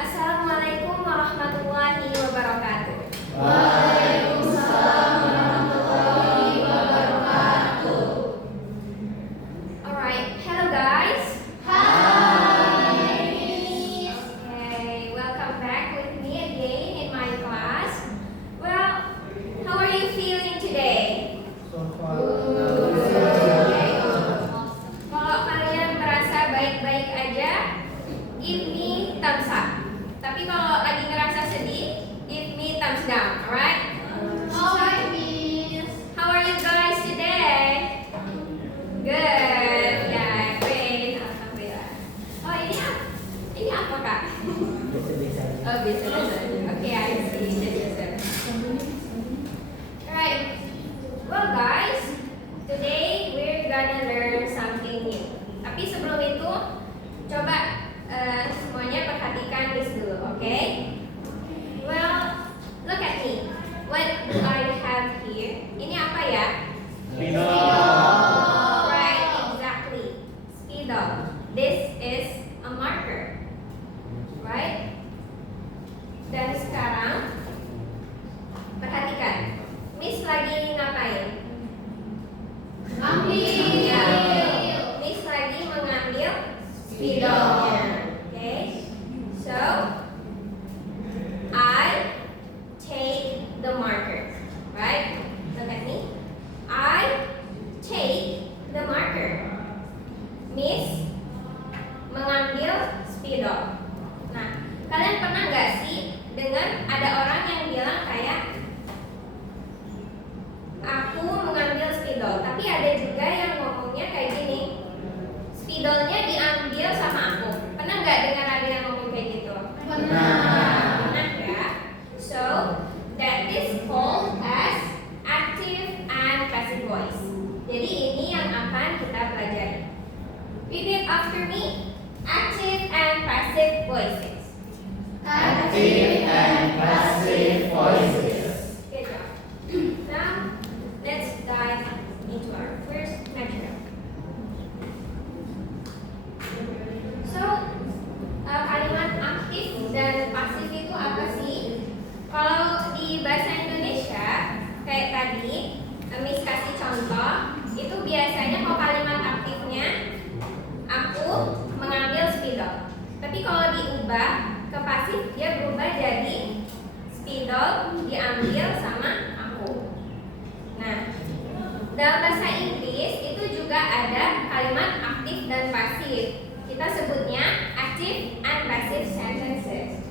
Assalamualaikum warahmatullahi wabarakatuh. Waalaikumsalam warahmatullahi wabarakatuh. Alright, hello guys. Hi. Okay, welcome back with me again in my class. Well, how are you feeling today? So far. Okay. Kalau kalian merasa baik-baik aja, give me thumbs up. Tapi kalau lagi ngerasa sedih, give me thumbs down. Alright? Hi, Miss. How are you guys today? Good. Yeah, great. Alhamdulillah. Oh, ini apa Kak? Oh, biasa-biasa. Okay, I see. Biasa. Alright. Well, guys, today we're gonna learn something new. Tapi sebelum itu, coba semuanya perhatikan this dulu, okay? Well, look at me. What do I have here? Ini apa ya? Right, exactly. Spidol. This is a marker. Right? Dan sekarang perhatikan. Miss lagi ngapain? Ya. Miss lagi mengambil spidolnya. Okay? So, I take the marker. Right? Look at me. I take the marker. Miss mengambil spidol. Nah, kalian pernah nggak sih dengar ada orang yang bilang kayak aku mengambil spidol, tapi ada juga yang ngomongnya kayak gini, spidolnya diambil sama aku. Pernah nggak dengar ada yang ngomong kayak gitu? Pernah ya. So that is called as active and passive voice. Jadi ini yang akan kita pelajari. Repeat after me. Active and passive voices. Active and passive voices. Good job. Now, let's dive into our first material. So, kalimat aktif dan pasif itu apa sih? Kalau di bahasa Indonesia, kayak tadi, Miss kasih contoh, itu biasanya kalau kalimat aktifnya, aku mengambil spidol. Tapi kalau diubah ke pasif, dia berubah jadi spidol diambil sama aku. Nah, dalam bahasa Inggris itu juga ada kalimat aktif dan pasif. Kita sebutnya active and passive sentences.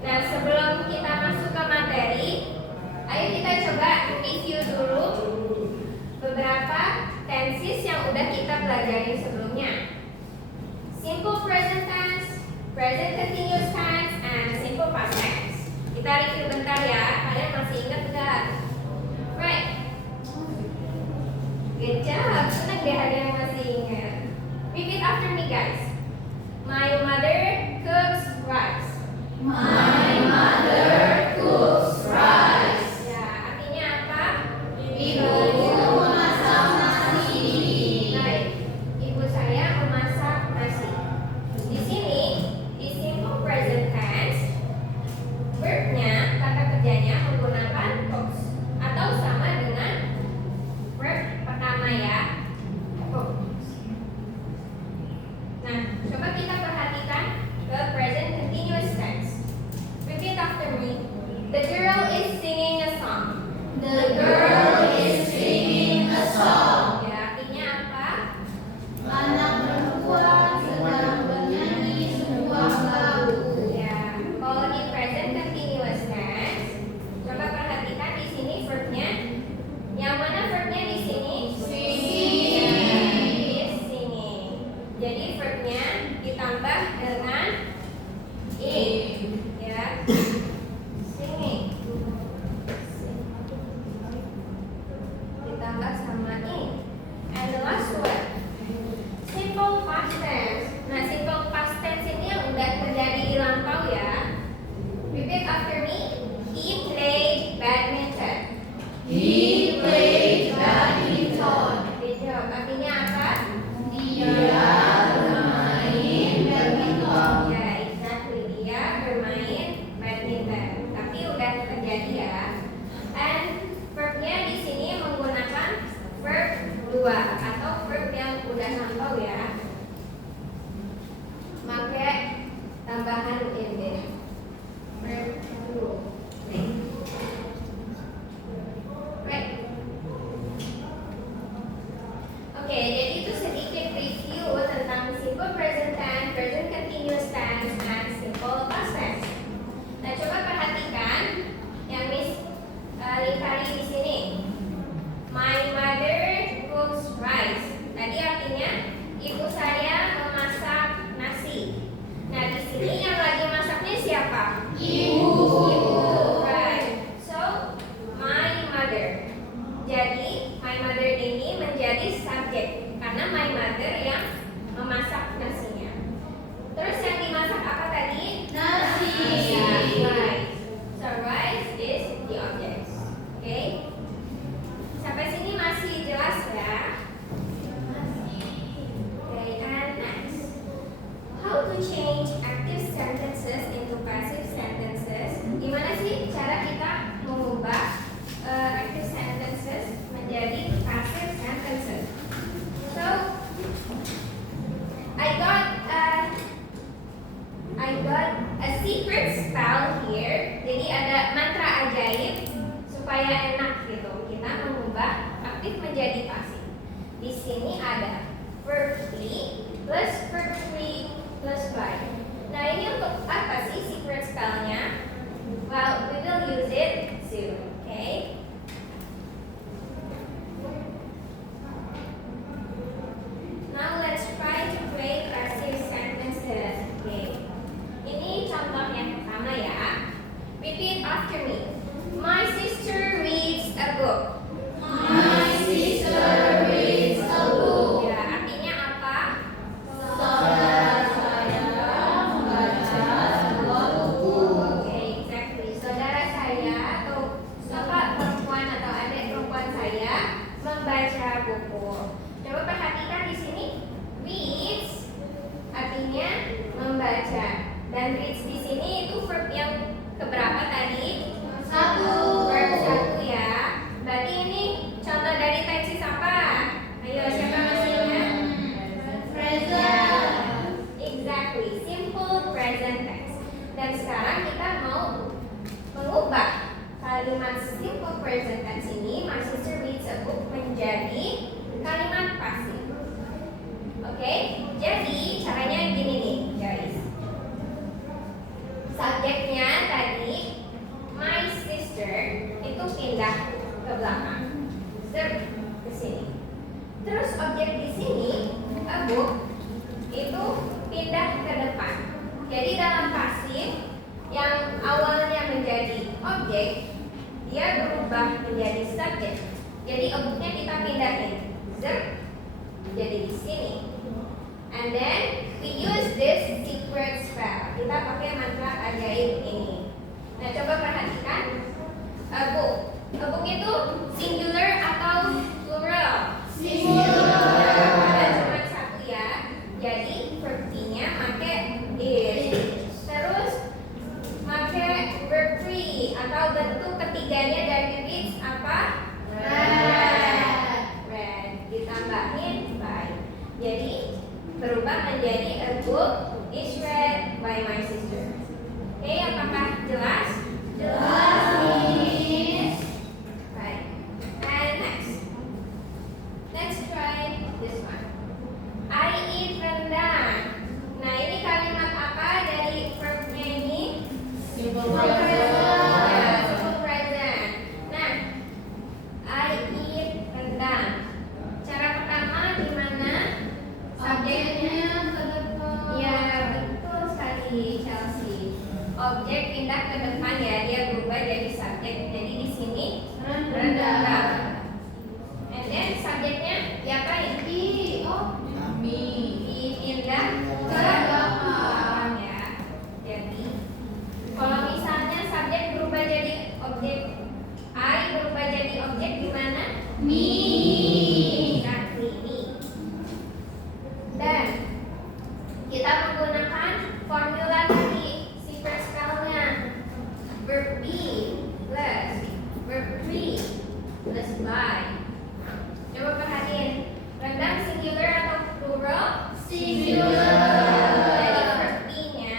Nah, sebelum kita masuk ke materi, ayo kita coba review dulu beberapa tenses yang udah kita pelajari sebelumnya. Simple present tense, present continuous tense, and simple past tense. Kita review bentar ya, kalian masih ingat nggak? Right. Good job, senang deh ada yang masih ingat. Repeat after me guys. My mother cooks rice. My mother cooks rice. Ya, artinya apa? Ibuku memasak nasi. Baik, ibu saya memasak nasi. Di sini, di simple present tense, verbnya, kata kerjanya menggunakan cooks atau sama dengan verb pertama ya, cooks. Nah, coba kita perhatikan tambahan UNB. Verb to. Right. Oke, jadi itu sedikit review tentang simple present tense, present continuous tense, dan simple past tense. Nah, coba perhatikan yang Miss lingkari di sini. My mother cooks rice. Tadi artinya ibu saya memasak nasi. Nah, di sini yang lagi masaknya siapa? Ibu. Right. So, my mother. Jadi, my mother ini menjadi subjek karena my mother yang memasak nasinya. Terus yang dimasak apa tadi? Nasi. Rice. So, rice is the object. Oke? Sampai sini masih jelas ya? Okay, and next. How to change active sentences into passive sentences? Gimana sih cara kita mengubah active sentences menjadi passive sentences? So, I got a secret spell here. Jadi ada mantra ajaib supaya enak gitu. Kita mengubah aktif menjadi pasif. Di sini ada verb be plus verb be plus by. Nah, ini untuk apa sih secret spellnya? Well, we will use it soon, okay? Now let's try to create passive sentences. Okay. Ini contoh yang pertama ya. Repeat after me. My sister reads a book. My sister reads a book. Ya, artinya apa? Saudara saya membaca sebuah buku. Okay, exactly. Saudara saya atau bapak perempuan atau adik perempuan saya membaca buku. Coba perhatikan di sini. Reads artinya membaca. Dan reads di sini itu verb yang keberapa tadi? Satu. Verb 1 ya. Berarti ini contoh dari teks apa? Ayo, siapa masih ingat? Present. Exactly, simple present tense. Dan sekarang kita mau mengubah kalimat simple present tense ini, my sister reads a book, menjadi kalimat pasif. Oke, jadi caranya gini nih, guys. Subjeknya tadi my sister itu pindah ke belakang, ke sini. Terus objek di sini a book itu pindah ke depan. Jadi dalam pasif yang awalnya menjadi objek, dia berubah menjadi subjek. Jadi objeknya kita pindahin, jadi di sini. And then we use this secret spell. Kita pakai mantra ajaib ini. Nah, coba perhatikan. A book itu singular atau plural? Singular. Ada cuma satu ya. Jadi verb nya pakai is. Terus pakai verb three atau bentuk ketiganya dari reads apa? Read. Ditambahin by. Jadi berubah menjadi a book is read by my sister. Oke, apakah jelas? Jelas, Miss. Right. And next. Let's try this one. I eat rendang. Nah, ini kalimat apa dari verbnya ini? Simple Ya, present. simple present. Nah, I eat rendang. Cara pertama gimana? Subjeknya ke depan. Ya, betul sekali, Chelsea. Objek pindah ke depan ya, dia berubah jadi subjek. Jadi di sini rendang. And then subjeknya diapain? Kami. Dipindah ke belakang ya. Jadi kalau misalnya subjek berubah jadi objek, I berubah jadi objek gimana? Me. Exactly, me. Dan kita menggunakan formula tadi, secret spellnya. Verb be plus verb three plus by. Coba perhatiin, rendang singular atau plural? Singular. Jadi verb be-nya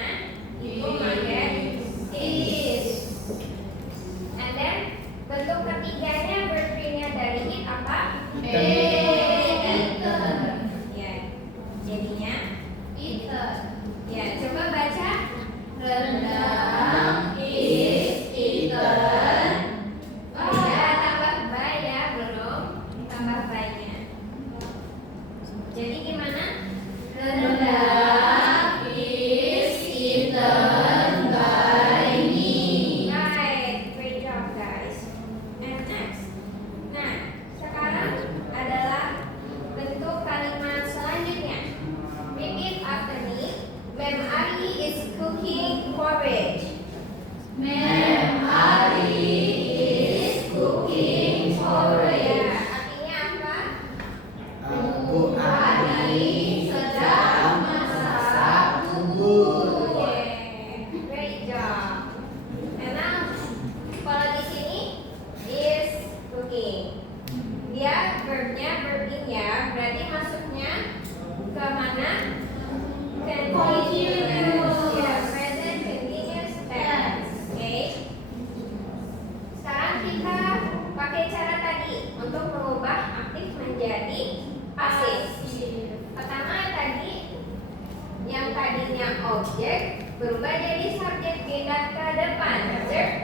pindah ke depan. Observe.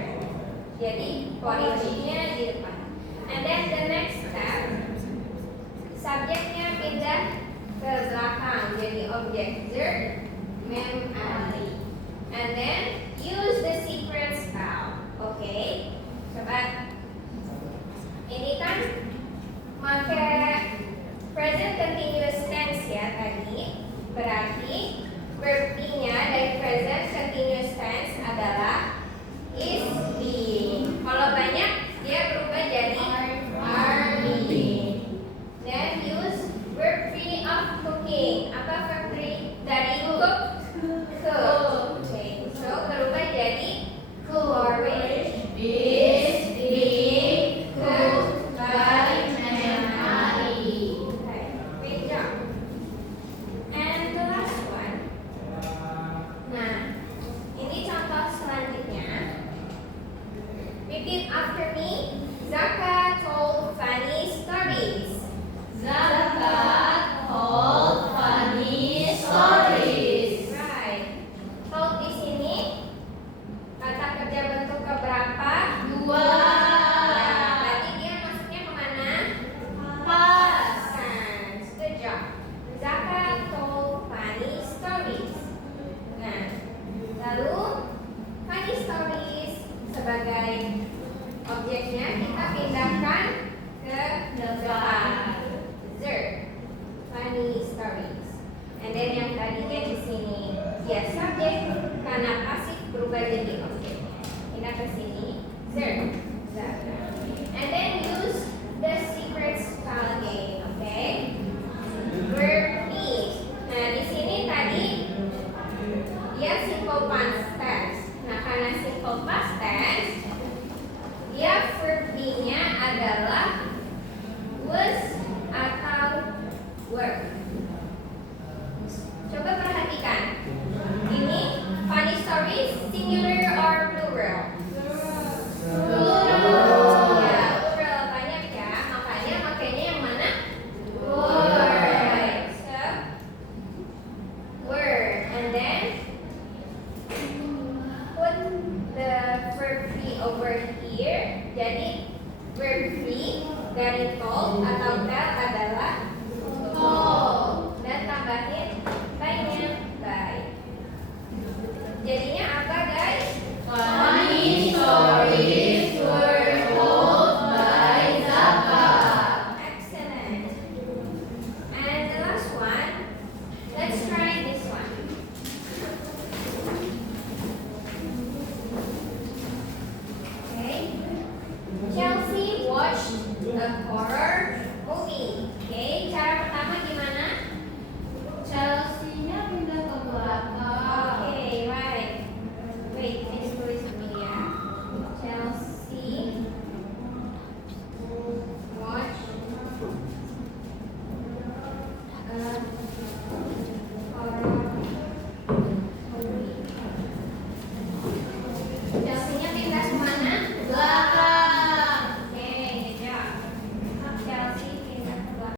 Jadi posisinya di depan. And then the next step, subjeknya pindah ke belakang. Jadi objek observe, memory. And then use the secret spell. Oke, coba. Ini kan pakai present continuous tense ya tadi. Berarti verb nya dari present continuous tense adalah is being. Kalau banyak dia berubah jadi are being. Then use verb 3 of cooking. Apa verb 3 dari cook? Cook. Okay. So berubah jadi porridge is being cooked by Mary. Okay. Great job. And the last one. Nah, ini contoh selanjutnya. Repeat after me. Zaka told funny stories. Zakat told funny stories. Right. Told di sini kata kerja bentuk keberapa? Dua. Ya, berarti dia masuknya kemana? Pas. Past. Good job. Zaka told funny stories. Nah, lalu funny stories sebagai objeknya kita pindahkan ke depan. Observe. Funny stories. And then yang tadinya di sini dia subjek karena pasif berubah jadi objeknya. Pindah ke sini. Observe. Zaka. And then use the secret spell again. Okay? Verb is. Nah, di sini tadi dia simple past tense. Nah, karena simple past tense, dia verb nya adalah was atau were. Coba perhatikan. Ini funny stories singular or plural? Plural. Ya, plural banyak ya. Makanya makanya yang mana? Were. Right. So, were. And then put the verb free over here. Jadi verb free dari told atau tell adalah